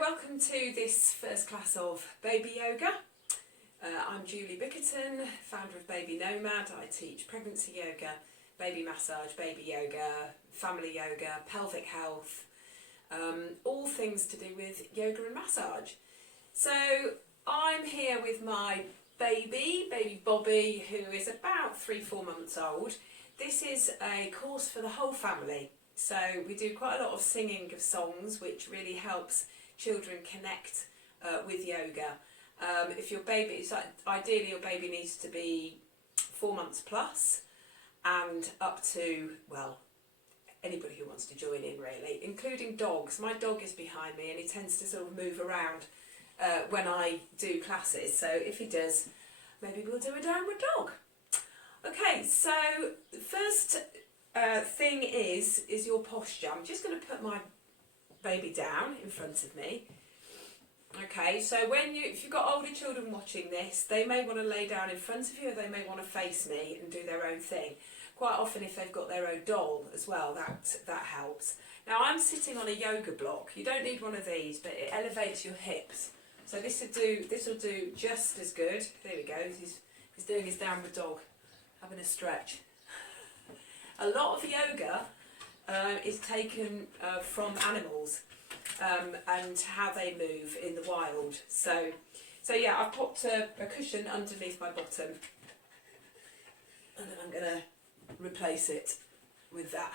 welcome to this first class of Baby Yoga. I'm Julie Bickerton, founder of Baby Nomad. I teach pregnancy yoga, baby massage, baby yoga, family yoga, pelvic health, all things to do with yoga and massage. So I'm here with my baby Bobby, who is about 3-4 months old. This is a course for the whole family. So we do quite a lot of singing of songs, which really helps children connect with yoga. If your baby, it's like, ideally your baby needs to be 4 months plus and up to, well, anybody who wants to join in really, including dogs. My dog is behind me and he tends to sort of move around when I do classes. So if he does, maybe we'll do a downward dog. Okay, so the first thing is your posture. I'm just going to put my baby down in front of me. Okay, so if you've got older children watching this, they may want to lay down in front of you, or they may want to face me and do their own thing. Quite often, if they've got their own doll as well, that helps. Now I'm sitting on a yoga block. You don't need one of these, but it elevates your hips. So this will do just as good. There we go. He's doing his downward dog, having a stretch. A lot of yoga is taken from animals and how they move in the wild. So yeah, I've popped a cushion underneath my bottom, and then I'm going to replace it with that.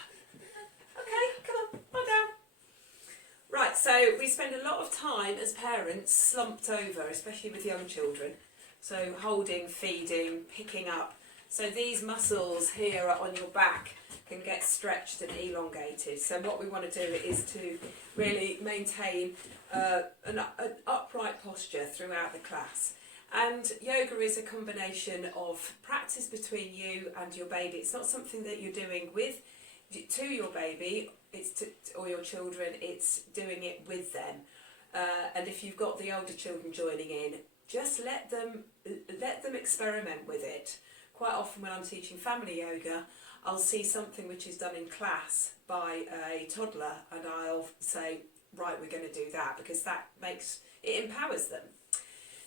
Okay, come on, lie down. Right, so we spend a lot of time as parents slumped over, especially with young children. So holding, feeding, picking up. So these muscles here on your back can get stretched and elongated. So what we want to do is to really maintain an upright posture throughout the class. And yoga is a combination of practice between you and your baby. It's not something that you're doing to your baby or your children, it's doing it with them. And if you've got the older children joining in, just let them experiment with it. Quite often when I'm teaching family yoga, I'll see something which is done in class by a toddler and I'll say, right, we're going to do that, because it empowers them.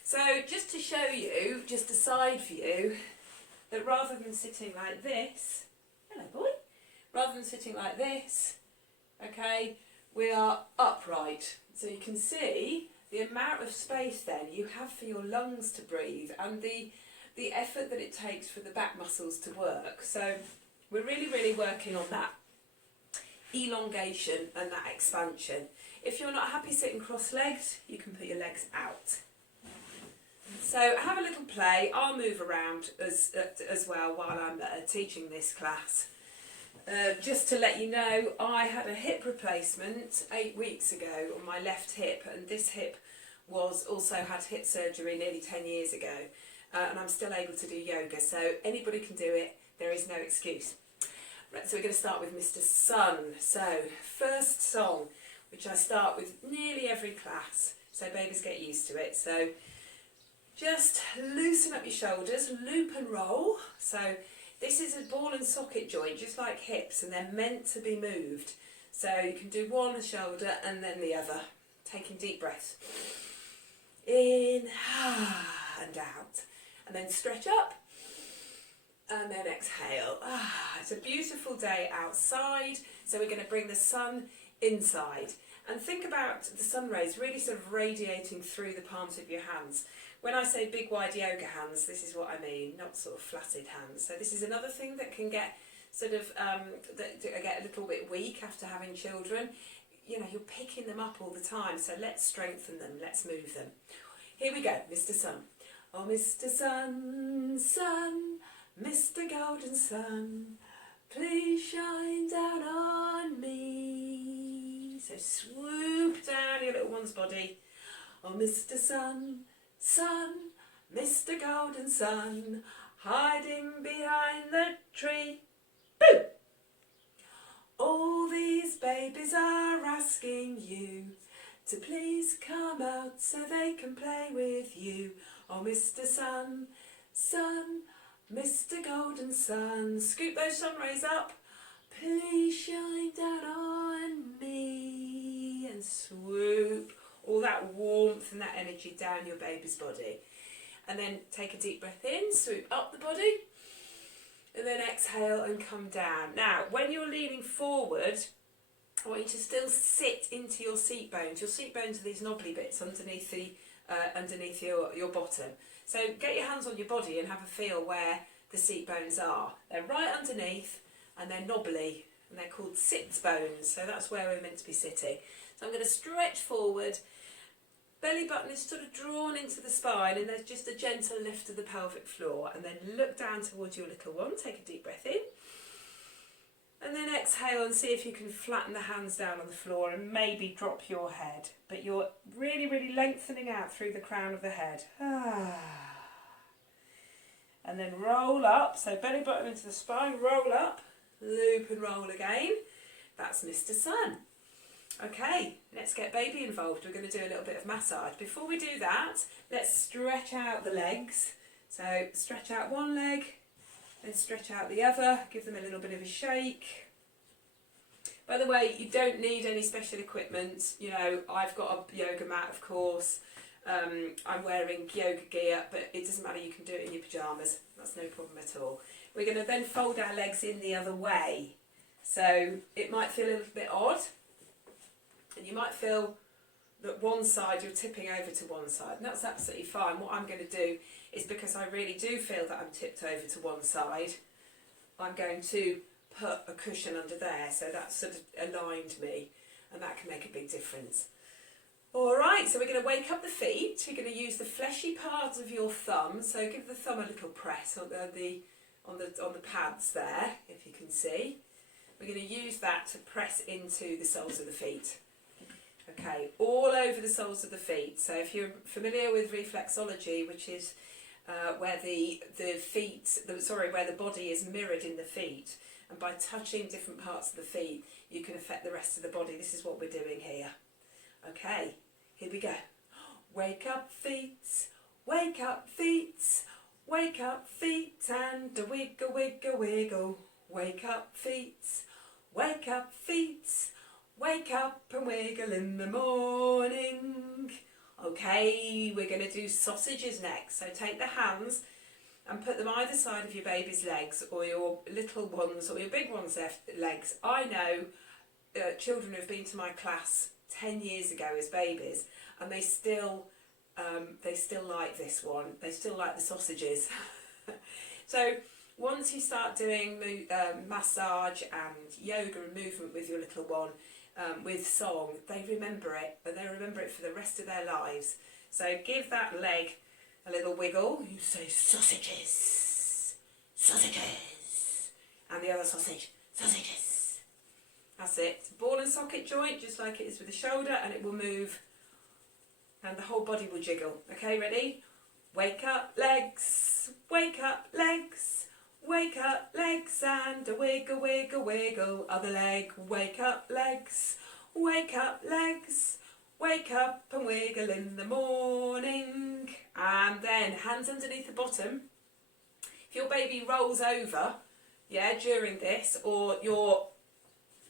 So just to show you, just a side view, that rather than sitting like this, hello boy, rather than sitting like this, okay, we are upright. So you can see the amount of space then you have for your lungs to breathe and the effort that it takes for the back muscles to work. So we're really working on that elongation and that expansion. If you're not happy sitting cross-legged, you can put your legs out. So have a little play. I'll move around as well while I'm teaching this class. Just to let you know, I had a hip replacement 8 weeks ago on my left hip, and this hip also had hip surgery nearly 10 years ago. And I'm still able to do yoga, so anybody can do it, there is no excuse. Right, so we're going to start with Mr. Sun. So, first song, which I start with nearly every class, so babies get used to it. So, just loosen up your shoulders, loop and roll. So, this is a ball and socket joint, just like hips, and they're meant to be moved. So, you can do one shoulder and then the other, taking deep breaths. In, and out. And then stretch up, and then exhale. It's a beautiful day outside, so we're going to bring the sun inside. And think about the sun rays really sort of radiating through the palms of your hands. When I say big wide yoga hands, this is what I mean, not sort of flaccid hands. So this is another thing that can get sort of, that get a little bit weak after having children. You know, you're picking them up all the time, so let's strengthen them, let's move them. Here we go, Mr. Sun. Oh, Mr. Sun, Sun, Mr. Golden Sun, please shine down on me. So swoop down your little one's body. Oh, Mr. Sun, Sun, Mr. Golden Sun, hiding behind the tree. Boom! All these babies are asking you to please come out so they can play with you. Oh, Mr. Sun, Sun, Mr. Golden Sun, scoop those sun rays up. Please shine down on me and swoop. Oh, that that warmth and that energy down your baby's body. And then take a deep breath in, swoop up the body, and then exhale and come down. Now, when you're leaning forward, I want you to still sit into your seat bones. Your seat bones are these knobbly bits underneath your bottom. So get your hands on your body and have a feel where the seat bones are. They're right underneath and they're knobbly and they're called sit bones. So that's where we're meant to be sitting. So I'm going to stretch forward. Belly button is sort of drawn into the spine and there's just a gentle lift of the pelvic floor. And then look down towards your little one. Take a deep breath in. And then exhale and see if you can flatten the hands down on the floor and maybe drop your head. But you're really, really lengthening out through the crown of the head. And then roll up. So belly button into the spine, roll up, loop and roll again. That's Mr. Sun. Okay, let's get baby involved. We're going to do a little bit of massage. Before we do that, let's stretch out the legs. So stretch out one leg. Then stretch out the other, give them a little bit of a shake. By the way, you don't need any special equipment. You know, I've got a yoga mat, of course. I'm wearing yoga gear, but it doesn't matter, you can do it in your pyjamas. That's no problem at all. We're going to then fold our legs in the other way. So it might feel a little bit odd. And you might feel that one side, you're tipping over to one side. And that's absolutely fine. What I'm going to do is, because I really do feel that I'm tipped over to one side, I'm going to put a cushion under there, so that sort of aligned me, and that can make a big difference. Alright, so we're going to wake up the feet. You're going to use the fleshy part of your thumb, so give the thumb a little press on the pads there, if you can see. We're going to use that to press into the soles of the feet. Okay, all over the soles of the feet. So if you're familiar with reflexology, which is where where the body is mirrored in the feet, and by touching different parts of the feet, you can affect the rest of the body. This is what we're doing here. Okay, here we go. Wake up feet, wake up feet, wake up feet, and a wiggle, wiggle, wiggle. Wake up feet, wake up feet. Wake up and wiggle in the morning. Okay, we're going to do sausages next. So take the hands and put them either side of your baby's legs, or your little ones or your big ones' legs. I know children who have been to my class 10 years ago as babies, and they still like this one. They still like the sausages. So once you start doing massage and yoga and movement with your little one, with song, they remember it, and they remember it for the rest of their lives. So give that leg a little wiggle. You say sausages, sausages, and the other sausage, sausages. That's it. It's a ball and socket joint, just like it is with the shoulder, and it will move, and the whole body will jiggle. Okay, ready? Wake up legs, wake up legs. Wake up legs and a wiggle, wiggle, wiggle. Other leg, wake up legs, wake up legs. Wake up and wiggle in the morning. And then hands underneath the bottom. If your baby rolls over, during this, or your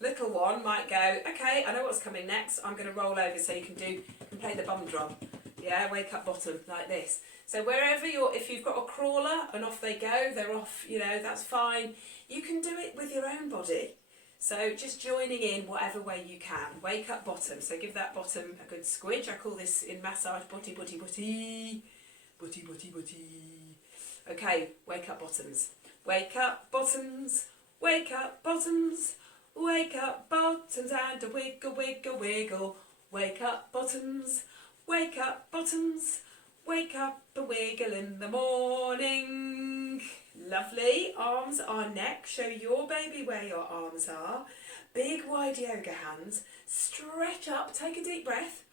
little one might go, okay, I know what's coming next, I'm going to roll over, so you can play the bum drum. Yeah, wake up bottom, like this. So wherever if you've got a crawler and off they go, they're off, that's fine. You can do it with your own body. So just joining in whatever way you can. Wake up bottom. So give that bottom a good squidge. I call this in massage butty, butty, butty. Butty, butty, butty. Okay, wake up bottoms. Wake up bottoms. Wake up bottoms. Wake up bottoms and a wiggle, wiggle, wiggle. Wake up bottoms. Wake up bottoms. Wake up and wiggle in the morning. Lovely. Arms are neck. Show your baby where your arms are. Big wide yoga hands. Stretch up. Take a deep breath.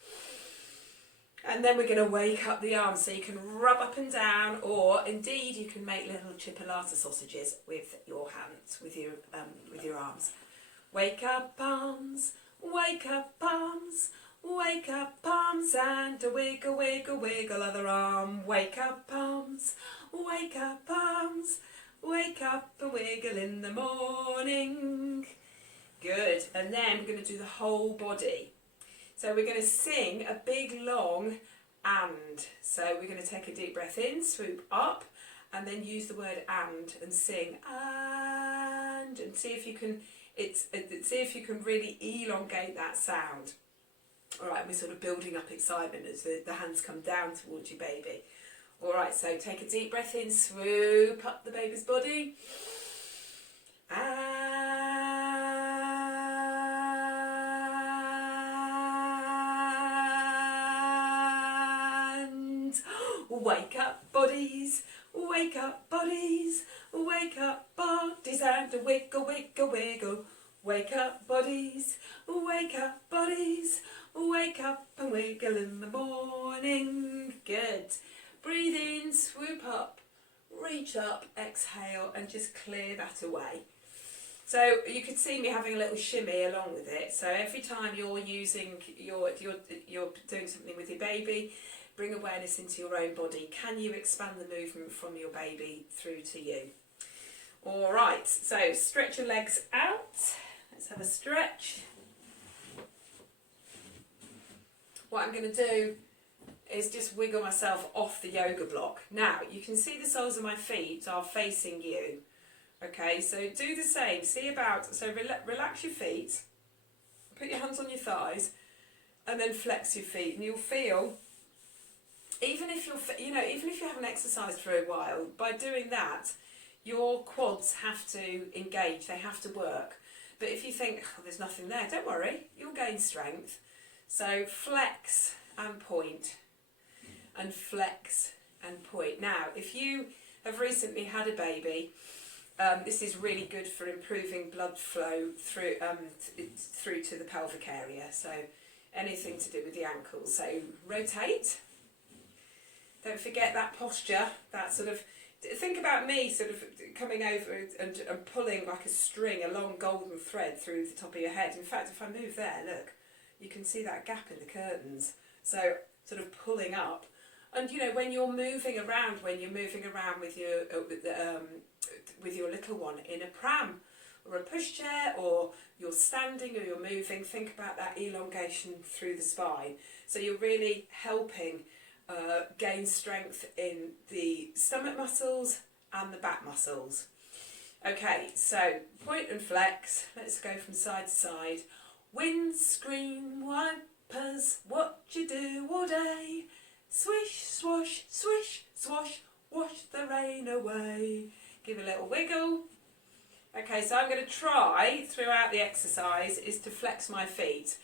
And then we're going to wake up the arms, so you can rub up and down, or indeed you can make little chipolata sausages with your hands, with your arms. Wake up arms. Wake up arms. Wake up arms and a wiggle, wiggle, wiggle other arm. Wake up arms, wake up arms, wake up and wiggle in the morning. Good. And then we're going to do the whole body. So we're going to sing a big long and. So we're going to take a deep breath in, swoop up, and then use the word and sing and see if you can see if you can really elongate that sound. All right, we're sort of building up excitement as the hands come down towards your baby. All right, so take a deep breath in, swoop up the baby's body. And wake up bodies, wake up bodies, wake up bodies and a wiggle, wiggle, wiggle. Wake up bodies, wake up bodies, wake up and wiggle in the morning. Good. Breathe in, swoop up, reach up, exhale and just clear that away. So you could see me having a little shimmy along with it. So every time you're using you're doing something with your baby, bring awareness into your own body. Can you expand the movement from your baby through to you? All right, so stretch your legs out. Let's have a stretch. What I'm going to do is just wiggle myself off the yoga block. Now, you can see the soles of my feet are facing you. Okay, so do the same. So relax your feet, put your hands on your thighs, and then flex your feet. And you'll feel, even if you haven't exercised for a while, by doing that, your quads have to engage, they have to work. But if you think, oh, there's nothing there, don't worry, you'll gain strength. So flex and point, and flex and point. Now, if you have recently had a baby, this is really good for improving blood flow through to the pelvic area. So anything to do with the ankles. So rotate. Don't forget that posture, that sort of, think about me sort of coming over and pulling like a string, a long golden thread through the top of your head. In fact, if I move there, look, you can see that gap in the curtains. So sort of pulling up. And you know, when you're moving around with your little one in a pram or a pushchair, or you're standing or you're moving, think about that elongation through the spine. So you're really helping gain strength in the stomach muscles and the back muscles. Okay, so point and flex. Let's go from side to side. Windscreen wipers, what you do all day? Swish, swash, swish, swash, wash the rain away. Give a little wiggle. Okay, so I'm going to try throughout the exercise is to flex my feet.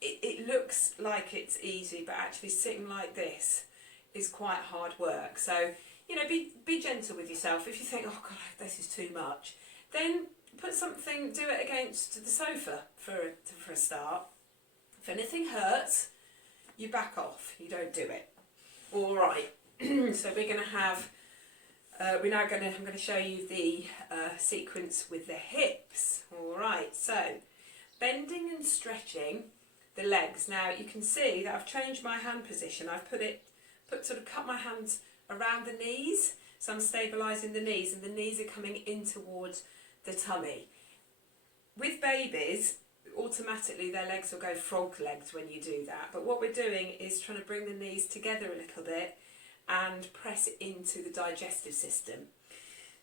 It looks like it's easy, but actually sitting like this is quite hard work. So, you know, be gentle with yourself. If you think, oh God, this is too much, then do it against the sofa for a start. If anything hurts, you back off, you don't do it. All right, so we're going to have, I'm going to show you the sequence with the hips. All right, so bending and stretching the legs. Now you can see that I've changed my hand position. I've cut my hands around the knees, so I'm stabilising the knees, and the knees are coming in towards the tummy. With babies, automatically their legs will go frog legs when you do that, but what we're doing is trying to bring the knees together a little bit and press it into the digestive system.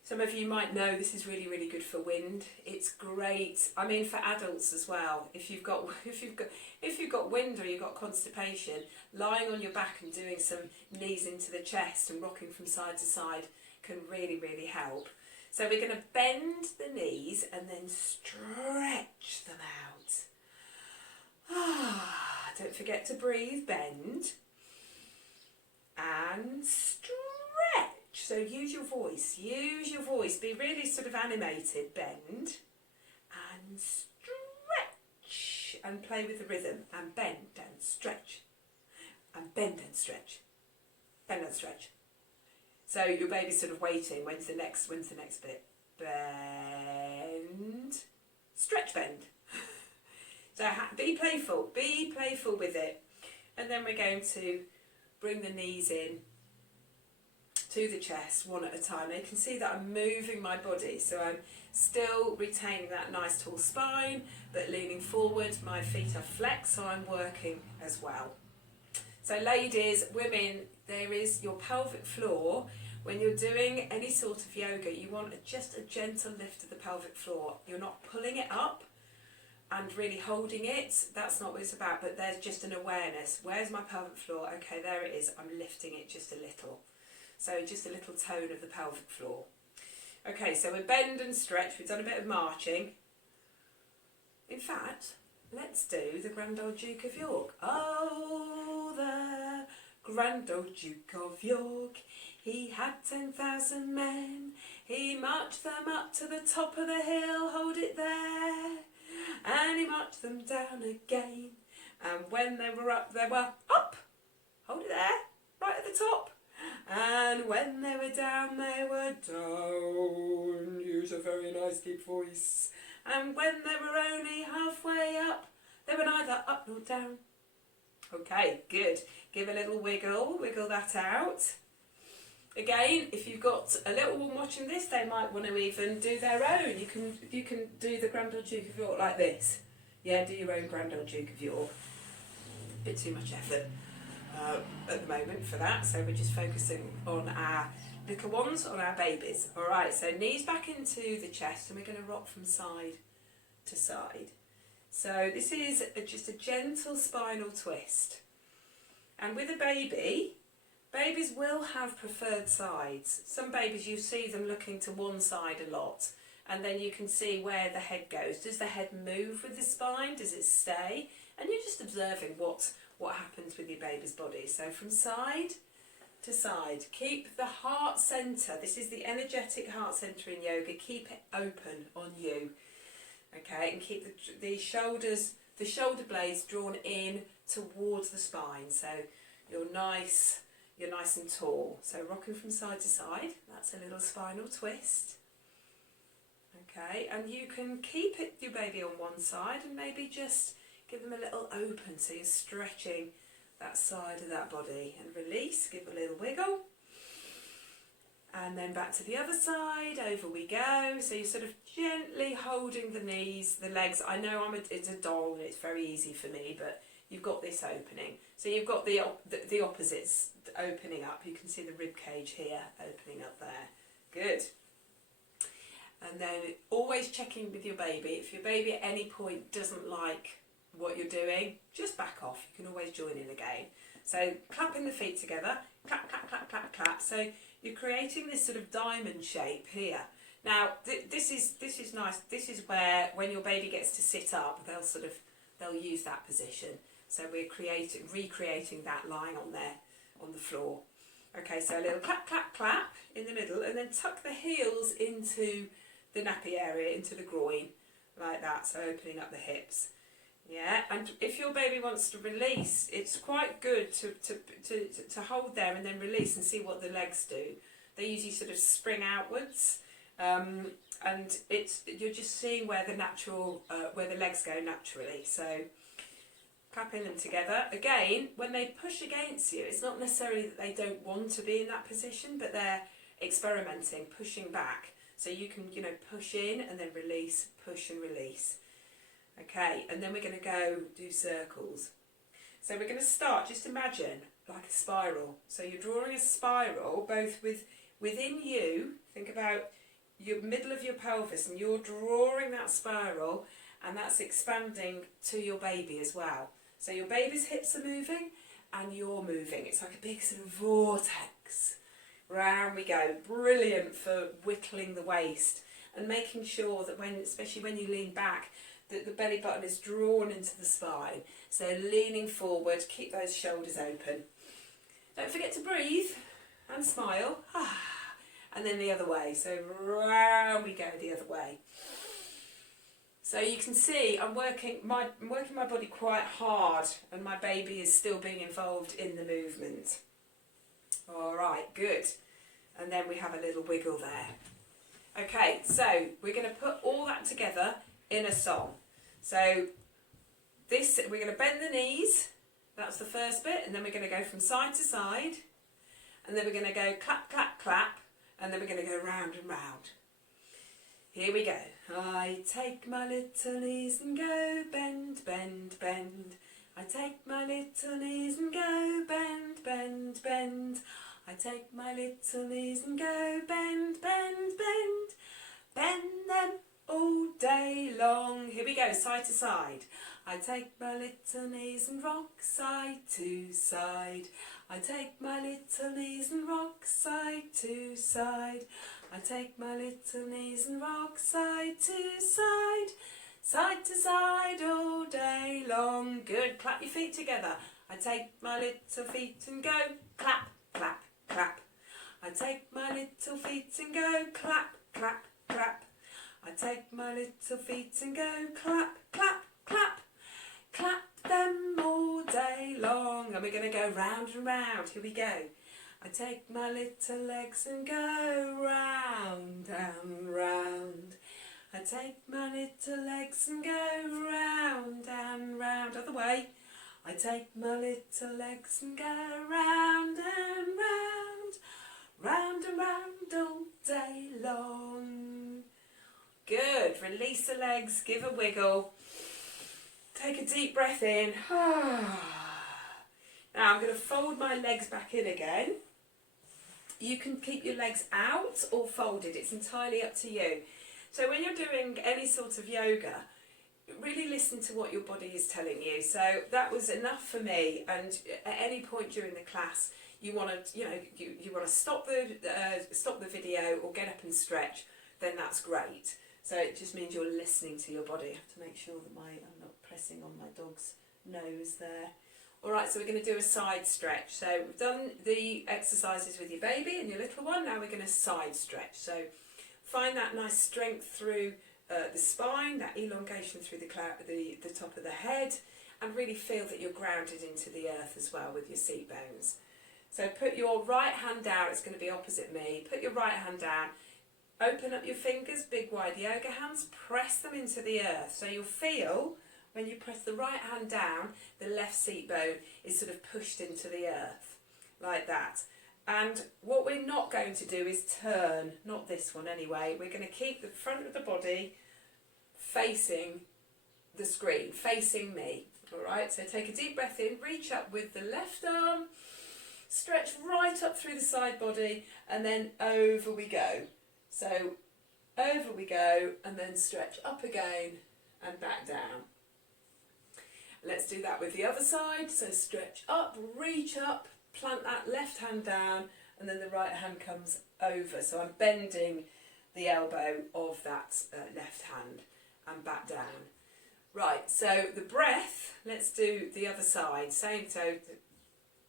Some of you might know this is really, really good for wind. It's great, I mean, for adults as well. If you've got wind or you've got constipation, lying on your back and doing some knees into the chest and rocking from side to side can really, really help. So we're going to bend the knees and then stretch them out. Don't forget to breathe, bend and stretch. So use your voice, be really sort of animated, bend and stretch and play with the rhythm, and bend and stretch and bend and stretch, bend and stretch. So your baby's sort of waiting, when's the next bit? Bend, stretch, bend. So be playful with it. And then we're going to bring the knees in to the chest one at a time. Now you can see that I'm moving my body, so I'm Still retaining that nice tall spine, but leaning forward, my feet are flexed, so I'm working as well. So ladies, women, there is your pelvic floor. When you're doing any sort of yoga, you want just a gentle lift of the pelvic floor. You're not pulling it up and really holding it. That's not what it's about, but there's just an awareness. Where's my pelvic floor? Okay, there it is. I'm lifting it just a little. So just a little tone of the pelvic floor. Okay, so we bend and stretch. We've done a bit of marching. In fact, let's do the Grand Old Duke of York. Oh, the Grand Old Duke of York. He had 10,000 men. He marched them up to the top of the hill. Hold it there. And he marched them down again. And when they were up, they were up. Hold it there, right at the top. And when they were down, they were down. Use a very nice deep voice. And when they were only halfway up, they were neither up nor down. Okay, good. Give a little wiggle, wiggle that out. Again, if you've got a little one watching this, they might want to even do their own. You can do the Grand Old Duke of York like this. Yeah, do your own Grand Old Duke of York. A bit too much effort at the moment for that, so we're just focusing on our little ones, on our babies. Alright, so knees back into the chest, and we're going to rock from side to side. So this is just a gentle spinal twist. And with a baby, babies will have preferred sides. Some babies, you see them looking to one side a lot, and then you can see where the head goes. Does the head move with the spine? Does it stay? And you're just observing what happens with your baby's body. So from side to side, keep the heart centre. This is the energetic heart centre in yoga. Keep it open on you. Okay, and keep the shoulders, the shoulder blades drawn in towards the spine. So you're nice and tall. So rocking from side to side, that's a little spinal twist. Okay, and you can keep your baby on one side and maybe just give them a little open, so you're stretching that side of that body. And release, give a little wiggle. And then back to the other side, over we go. So you're sort of gently holding the knees, the legs. I know it's a doll and it's very easy for me, but you've got this opening. So you've got the opposites opening up. You can see the rib cage here opening up there. Good. And then always checking with your baby. If your baby at any point doesn't like what you're doing, just back off. You can always join in again. So clapping the feet together, clap, clap, clap, clap, clap. So you're creating this sort of diamond shape here. Now this is nice. This is where when your baby gets to sit up, they'll use that position. So we're recreating that line on there on the floor. Okay, so a little clap, clap, clap in the middle, and then tuck the heels into the nappy area, into the groin, like that. So opening up the hips. Yeah, and if your baby wants to release, it's quite good to hold there and then release and see what the legs do. They usually sort of spring outwards, and you're just seeing where the legs go naturally. So clapping them together. Again, when they push against you, it's not necessarily that they don't want to be in that position, but they're experimenting, pushing back. So you can, push in and then release, push and release. Okay, and then we're going to go do circles. So we're going to start, just imagine, like a spiral. So you're drawing a spiral, both within you, think about your middle of your pelvis, and you're drawing that spiral, and that's expanding to your baby as well. So your baby's hips are moving, and you're moving. It's like a big sort of vortex. Round we go. Brilliant for whittling the waist, and making sure that especially when you lean back, that the belly button is drawn into the spine. So leaning forward, keep those shoulders open. Don't forget to breathe and smile. And then the other way. So round we go the other way. So you can see I'm working my body quite hard, and my baby is still being involved in the movement. All right, good. And then we have a little wiggle there. Okay, so we're going to put all that together in a song. So we're going to bend the knees, that's the first bit, and then we're going to go from side to side, and then we're going to go clap, clap, clap, and then we're going to go round and round. Here we go. I take my little knees and go bend, bend, bend. I take my little knees and go bend, bend, bend. I take my little knees and go bend, bend, bend. Bend them all day long. Here we go, side to side. I take my little knees and rock side to side. I take my little knees and rock side to side. I take my little knees and rock side to side all day long. Good, clap your feet together. I take my little feet and go clap, clap, clap. I take my little feet and go clap, clap, clap. I take my little feet and go clap, clap, clap. Clap them all day long. And we're going to go round and round. Here we go. I take my little legs and go round and round. I take my little legs and go round and round. Other way. I take my little legs and go round and round. Round and round all day long. Good. Release the legs. Give a wiggle. Take a deep breath in. Now I'm going to fold my legs back in again. You can keep your legs out or folded. It's entirely up to you. So when you're doing any sort of yoga, really listen to what your body is telling you. So that was enough for me. And at any point during the class, you want to, you want to stop the video or get up and stretch. Then that's great. So it just means you're listening to your body. I have to make sure that I'm not pressing on my dog's nose there. Alright, so we're going to do a side stretch. So we've done the exercises with your baby and your little one. Now we're going to side stretch. So find that nice strength through the spine, that elongation through the top of the head, and really feel that you're grounded into the earth as well with your seat bones. So put your right hand down. It's going to be opposite me. Put your right hand down. Open up your fingers, big wide yoga hands, press them into the earth. So you'll feel, when you press the right hand down, the left seat bone is sort of pushed into the earth, like that. And what we're not going to do is turn, not this one anyway. We're going to keep the front of the body facing the screen, facing me. Alright, so take a deep breath in, reach up with the left arm, stretch right up through the side body, and then over we go. So over we go, and then stretch up again and back down. Let's do that with the other side. So stretch up, reach up, plant that left hand down, and then the right hand comes over. So I'm bending the elbow of that left hand and back down. Right, so the breath, let's do the other side. Same, so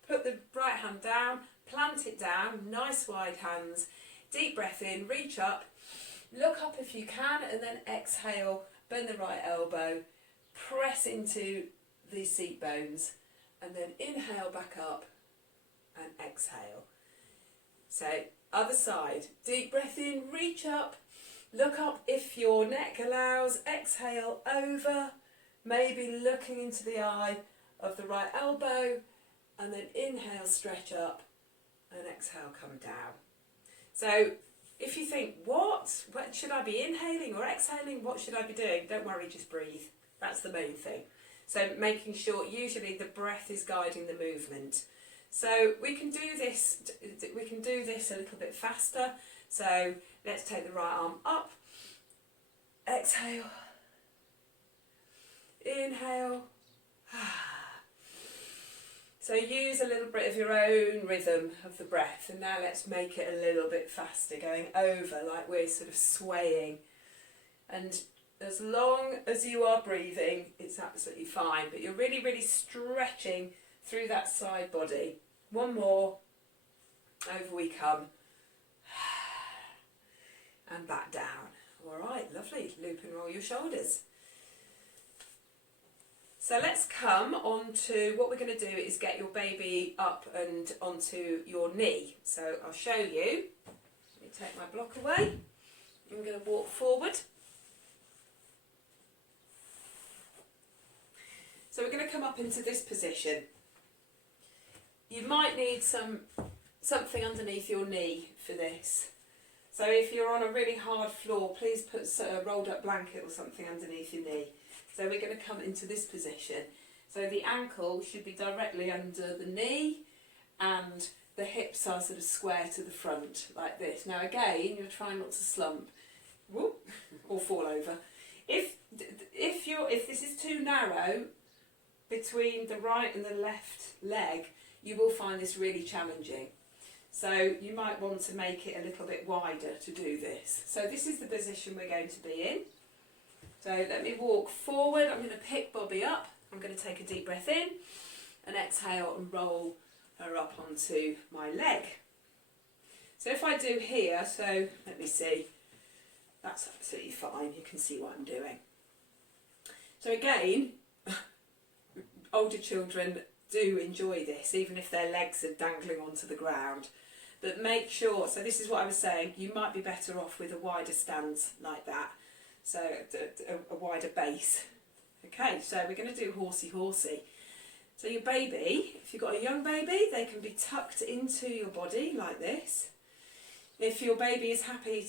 put the right hand down, plant it down, nice wide hands. Deep breath in, reach up, look up if you can, and then exhale, bend the right elbow, press into the seat bones, and then inhale back up and exhale. So other side, deep breath in, reach up, look up if your neck allows, exhale over, maybe looking into the eye of the right elbow, and then inhale, stretch up, and exhale, come down. So if you think, what should I be inhaling or exhaling? What should I be doing? Don't worry, just breathe. That's the main thing. So making sure usually the breath is guiding the movement. So we can do this a little bit faster. So let's take the right arm up. Exhale. Inhale. So use a little bit of your own rhythm of the breath, and now let's make it a little bit faster, going over like we're sort of swaying. And as long as you are breathing, it's absolutely fine, but you're really, really stretching through that side body. One more, over we come, and back down. All right, lovely, loop and roll your shoulders. So let's come on to what we're going to do is get your baby up and onto your knee. So I'll show you. Let me take my block away. I'm going to walk forward. So we're going to come up into this position. You might need something underneath your knee for this. So if you're on a really hard floor, please put a rolled up blanket or something underneath your knee. So we're going to come into this position. So the ankle should be directly under the knee and the hips are sort of square to the front like this. Now again, you're trying not to slump whoop, or fall over. If this is too narrow between the right and the left leg, you will find this really challenging. So you might want to make it a little bit wider to do this. So this is the position we're going to be in. So let me walk forward. I'm going to pick Bobby up. I'm going to take a deep breath in and exhale and roll her up onto my leg. So if I do here, so let me see, that's absolutely fine. You can see what I'm doing. So again, older children do enjoy this, even if their legs are dangling onto the ground. But make sure, so this is what I was saying, you might be better off with a wider stance like that. So a wider base. Okay, so we're going to do horsey horsey. So your baby, if you've got a young baby, they can be tucked into your body like this. If your baby is happy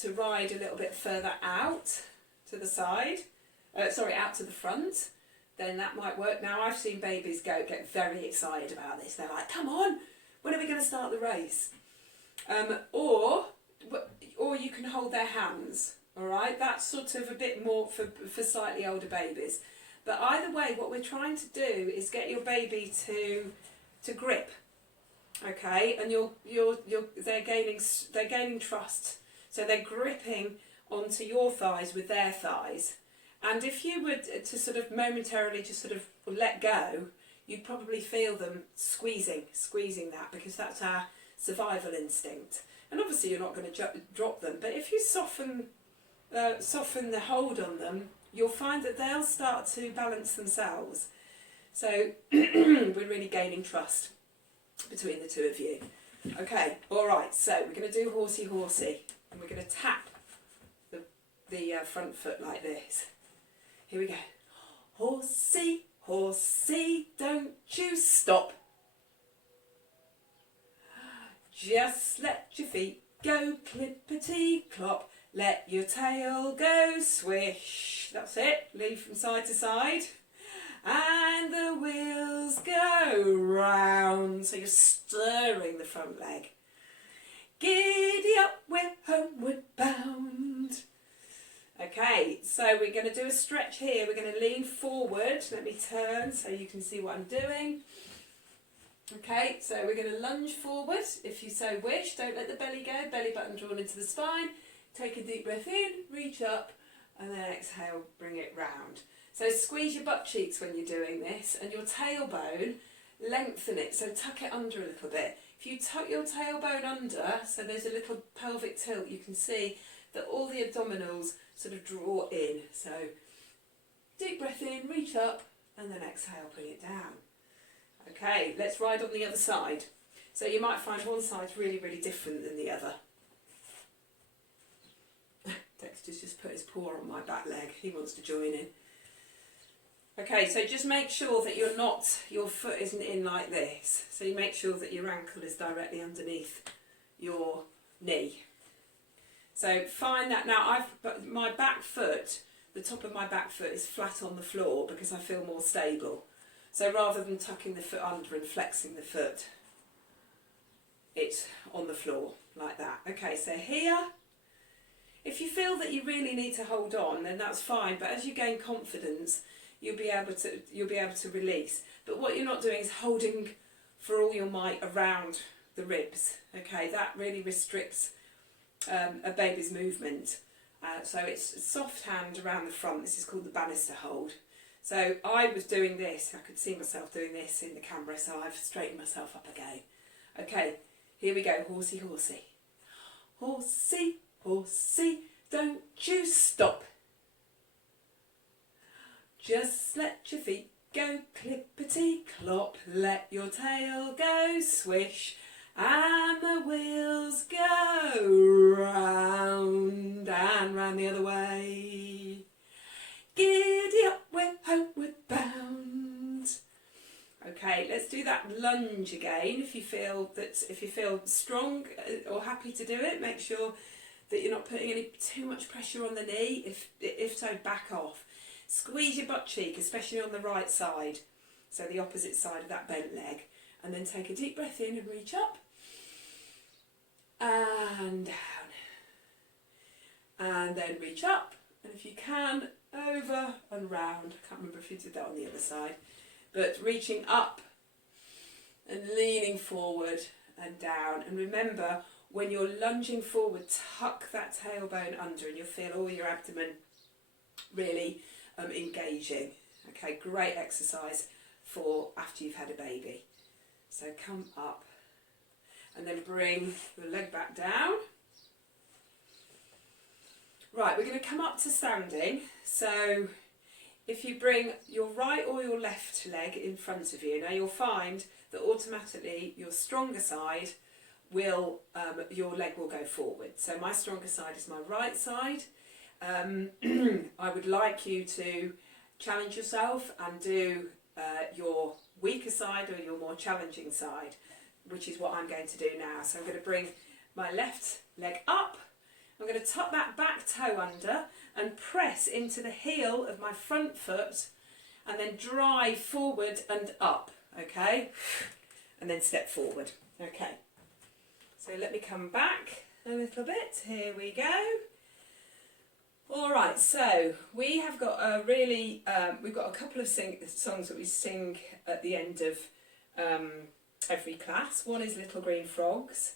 to ride a little bit further out to the side, out to the front, then that might work. Now I've seen babies get very excited about this. They're like, come on, when are we going to start the race? Or you can hold their hands, all right? That's sort of a bit more for slightly older babies. But either way, what we're trying to do is get your baby to grip, okay? And they're gaining trust, so they're gripping onto your thighs with their thighs. And if you were to sort of momentarily just sort of let go, you'd probably feel them squeezing that, because that's our survival instinct. And obviously you're not going to drop them, but if you soften the hold on them, you'll find that they'll start to balance themselves. So we're really gaining trust between the two of you. Okay, all right, so we're going to do horsey horsey, and we're going to tap the front foot like this. Here we go. Horsey, horsey, don't you stop. Just let your feet go clippity clop. Let your tail go swish. That's it. Lead from side to side. And the wheels go round. So you're stirring the front leg. Giddy up, we're homeward bound. Okay, so we're going to do a stretch here. We're going to lean forward. Let me turn so you can see what I'm doing. Okay, so we're going to lunge forward if you so wish. Don't let the belly go. Belly button drawn into the spine. Take a deep breath in, reach up, and then exhale, bring it round. So squeeze your butt cheeks when you're doing this, and your tailbone, lengthen it, so tuck it under a little bit. If you tuck your tailbone under, so there's a little pelvic tilt, you can see that all the abdominals sort of draw in. So deep breath in, reach up, and then exhale, bring it down. Okay, let's ride on the other side. So you might find one side's really, really different than the other. Dexter's just put his paw on my back leg. He wants to join in. Okay, so just make sure that your foot isn't in like this. So you make sure that your ankle is directly underneath your knee. So find that. Now my back foot, the top of my back foot is flat on the floor because I feel more stable. So rather than tucking the foot under and flexing the foot, it's on the floor like that. Okay, so here, if you feel that you really need to hold on, then that's fine. But as you gain confidence, you'll be able to release. But what you're not doing is holding for all your might around the ribs. Okay, that really restricts a baby's movement. So it's a soft hand around the front. This is called the banister hold. So I was doing this. I could see myself doing this in the camera, so I've straightened myself up again. Okay, here we go. Horsey, horsey. Horsey, horsey, don't you stop. Just let your feet go clippity clop. Let your tail go swish. And the wheels go round and round the other way. Giddy up, we're homeward bound. Okay, let's do that lunge again. If you feel strong or happy to do it, make sure that you're not putting any too much pressure on the knee. If so, back off. Squeeze your butt cheek, especially on the right side, so the opposite side of that bent leg. And then take a deep breath in and reach up and down. And then reach up, and if you can, over and round. I can't remember if you did that on the other side. But reaching up and leaning forward and down. And remember, when you're lunging forward, tuck that tailbone under and you'll feel all your abdomen really engaging. Okay, great exercise for after you've had a baby. So come up and then bring your leg back down. Right, we're going to come up to standing. So if you bring your right or your left leg in front of you, now you'll find that automatically your stronger side will, your leg will go forward. So my stronger side is my right side. I would like you to challenge yourself and do your weaker side or your more challenging side, which is what I'm going to do now. So I'm going to bring my left leg up. I'm going to tuck that back toe under and press into the heel of my front foot and then drive forward and up, okay? And then step forward, okay? So let me come back a little bit. Here we go. All right, so we have got a really, we've got a couple of songs that we sing at the end of every class. One is Little Green Frogs,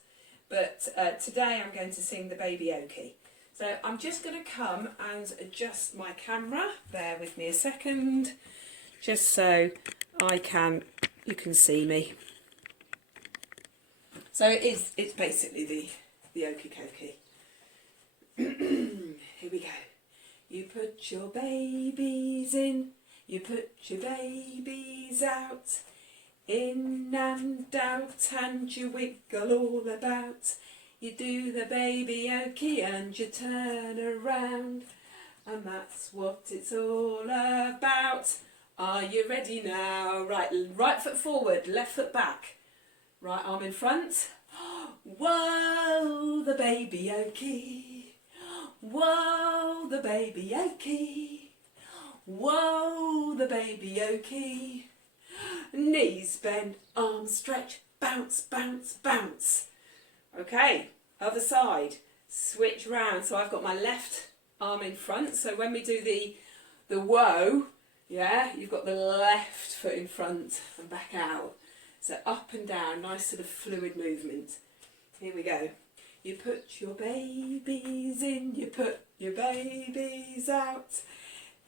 but today I'm going to sing the Baby Okie. So I'm just going to come and adjust my camera. Bear with me a second, just so you can see me. So it's basically the Okie Kokie. Here we go. You put your babies in, you put your babies out, in and out, and you wiggle all about. You do the Baby Okie and you turn around, and that's what it's all about. Are you ready now? Right foot forward, left foot back. Right arm in front. Whoa, the Baby Okie. Whoa, the Baby Okie. Whoa, the Baby Okie. Knees bend, arms stretch, bounce, bounce, bounce. Okay, other side. Switch round. So I've got my left arm in front. So when we do the whoa, yeah, you've got the left foot in front and back out. So up and down, nice sort of fluid movement. Here we go. You put your babies in, you put your babies out,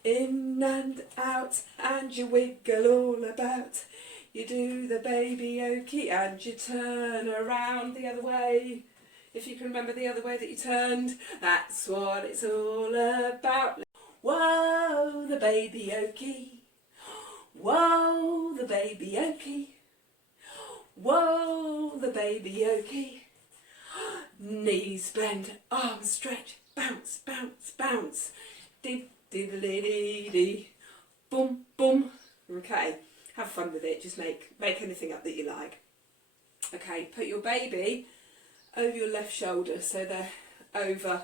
in and out, and you wiggle all about. You do the Baby Okie and you turn around the other way. If you can remember the other way that you turned, that's what it's all about. Whoa, the Baby Okie. Whoa, the Baby Okie. Whoa, the Baby Okie. Knees bend, arms stretch, bounce, bounce, bounce. Dee dee dee dee dee. Boom, boom. Okay, have fun with it. Just make anything up that you like. Okay, put your baby over your left shoulder so they're over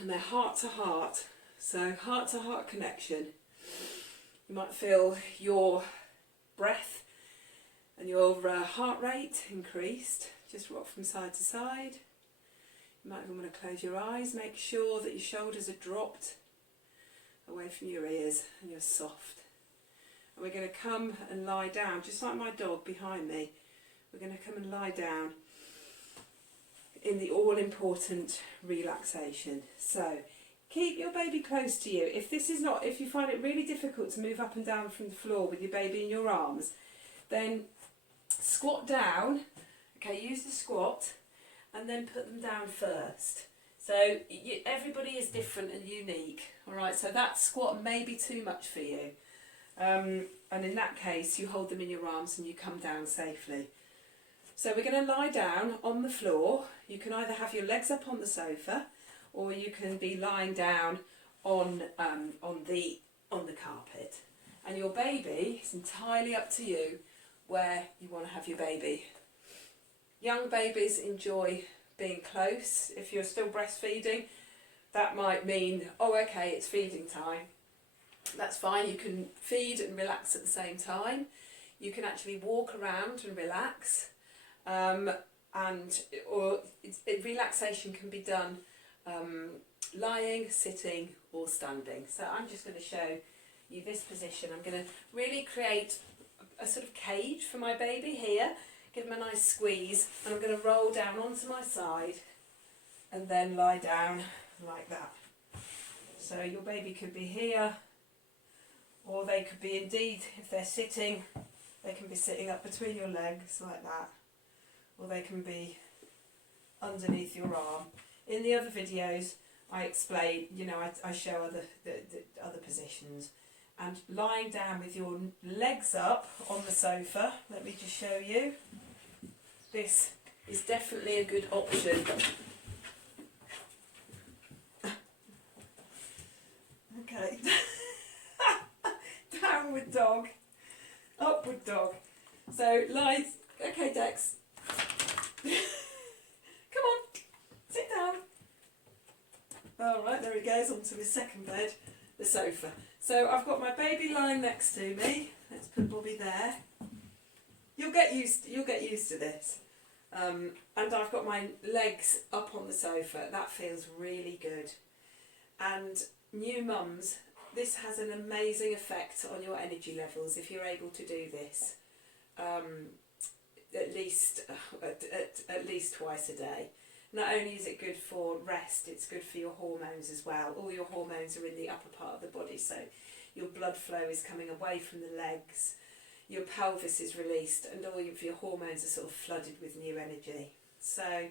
and they're heart to heart. So heart to heart connection. You might feel your breath and your heart rate increased. Just rock from side to side. You might even want to close your eyes. Make sure that your shoulders are dropped away from your ears and you're soft. And we're going to come and lie down, just like my dog behind me. We're going to come and lie down in the all-important relaxation. So keep your baby close to you. If you find it really difficult to move up and down from the floor with your baby in your arms, then squat down. Okay, use the squat and then put them down first. So everybody is different and unique, all right? So that squat may be too much for you. And in that case, you hold them in your arms and you come down safely. So we're going to lie down on the floor. You can either have your legs up on the sofa or you can be lying down on the carpet. And your baby, it's entirely up to you where you want to have your baby. Young babies enjoy being close. If you're still breastfeeding, that might mean, oh okay, it's feeding time. That's fine, you can feed and relax at the same time. You can actually walk around and relax, relaxation can be done lying, sitting or standing. So I'm just going to show you this position. I'm going to really create a sort of cage for my baby here, give him a nice squeeze, and I'm going to roll down onto my side and then lie down like that. So your baby could be here, or they could be, indeed, if they're sitting, they can be sitting up between your legs like that, or they can be underneath your arm. In the other videos I explain, you know, I show the other positions. And lying down with your legs up on the sofa, let me just show you. This is definitely a good option. Okay. Downward dog, upward dog. So lies, okay Dex. Come on, sit down. Alright, there he goes onto his second bed, the sofa. So I've got my baby lying next to me. Let's put Bobby there. You'll get used to this. And I've got my legs up on the sofa. That feels really good. And new mums, this has an amazing effect on your energy levels if you're able to do this. At least twice a day. Not only is it good for rest, it's good for your hormones as well. All your hormones are in the upper part of the body, so your blood flow is coming away from the legs, your pelvis is released, and all of your hormones are sort of flooded with new energy. So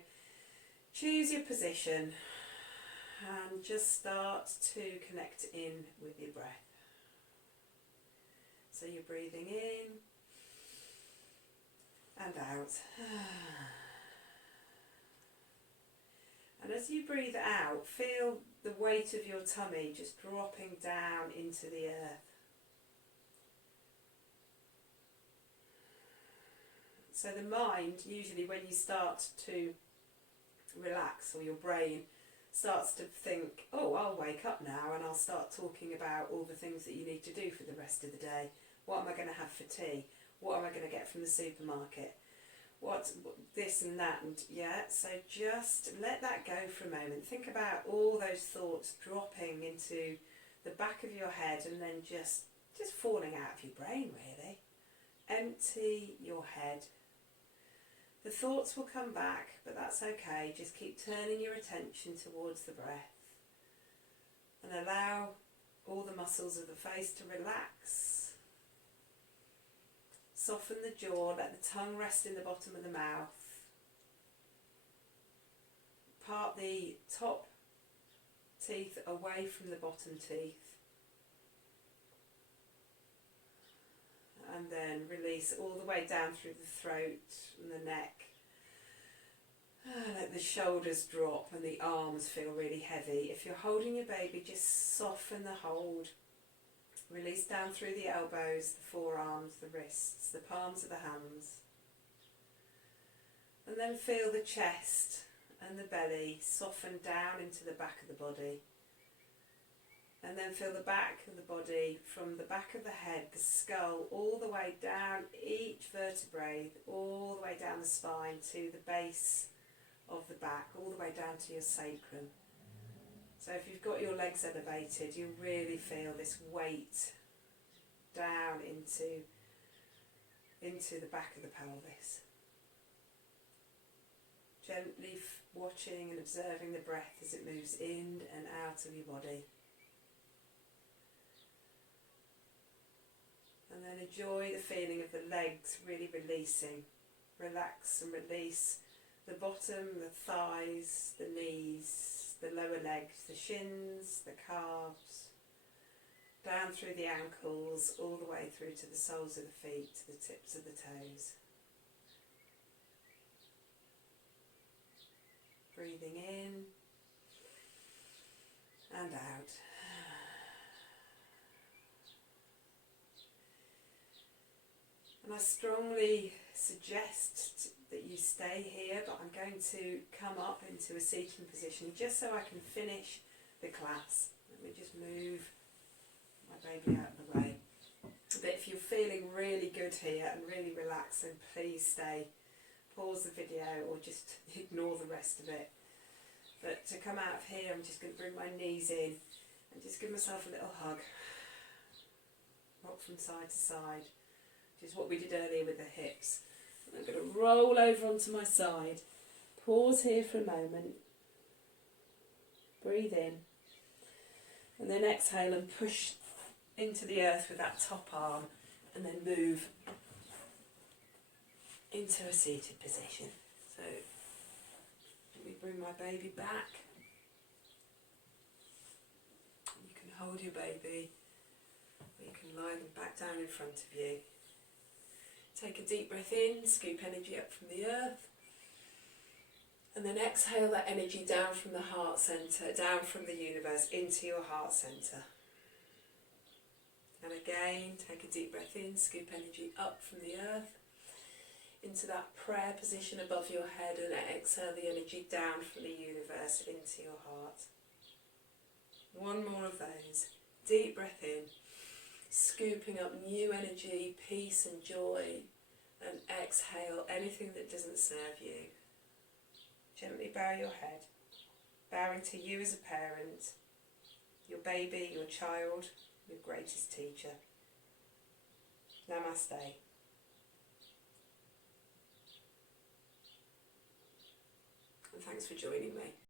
choose your position and just start to connect in with your breath. So you're breathing in and out. And as you breathe out, feel the weight of your tummy just dropping down into the earth. So the mind, usually when you start to relax, or your brain starts to think, oh, I'll wake up now and I'll start talking about all the things that you need to do for the rest of the day. What am I going to have for tea? What am I going to get from the supermarket? What this and that, and yeah, so just let that go for a moment. Think about all those thoughts dropping into the back of your head and then just falling out of your brain, really. Empty your head. The thoughts will come back, but that's okay. Just keep turning your attention towards the breath and allow all the muscles of the face to relax. Soften the jaw, let the tongue rest in the bottom of the mouth. Part the top teeth away from the bottom teeth. And then release all the way down through the throat and the neck. Let the shoulders drop and the arms feel really heavy. If you're holding your baby, just soften the hold. Release down through the elbows, the forearms, the wrists, the palms of the hands. And then feel the chest and the belly soften down into the back of the body. And then feel the back of the body from the back of the head, the skull, all the way down each vertebrae, all the way down the spine to the base of the back, all the way down to your sacrum. So if you've got your legs elevated, you really feel this weight down into the back of the pelvis. Gently watching and observing the breath as it moves in and out of your body. And then enjoy the feeling of the legs really releasing. Relax and release the bottom, the thighs, the knees, the lower legs, the shins, the calves, down through the ankles, all the way through to the soles of the feet, to the tips of the toes. Breathing in and out. And And I strongly suggest that you stay here, but I'm going to come up into a seating position just so I can finish the class. Let me just move my baby out of the way. But if you're feeling really good here and really relaxed, then please stay. Pause the video or just ignore the rest of it. But to come out of here, I'm just going to bring my knees in and just give myself a little hug. Rock from side to side, which is what we did earlier with the hips. And I'm going to roll over onto my side. Pause here for a moment. Breathe in. And then exhale and push into the earth with that top arm. And then move into a seated position. So let me bring my baby back. You can hold your baby, or you can lie them back down in front of you. Take a deep breath in, scoop energy up from the earth, and then exhale that energy down from the heart centre, down from the universe into your heart centre. And again, take a deep breath in, scoop energy up from the earth into that prayer position above your head, and exhale the energy down from the universe into your heart. One more of those. Deep breath in, scooping up new energy, peace and joy, and exhale anything that doesn't serve you. Gently bow your head, bowing to you as a parent, your baby, your child, your greatest teacher. Namaste. And thanks for joining me.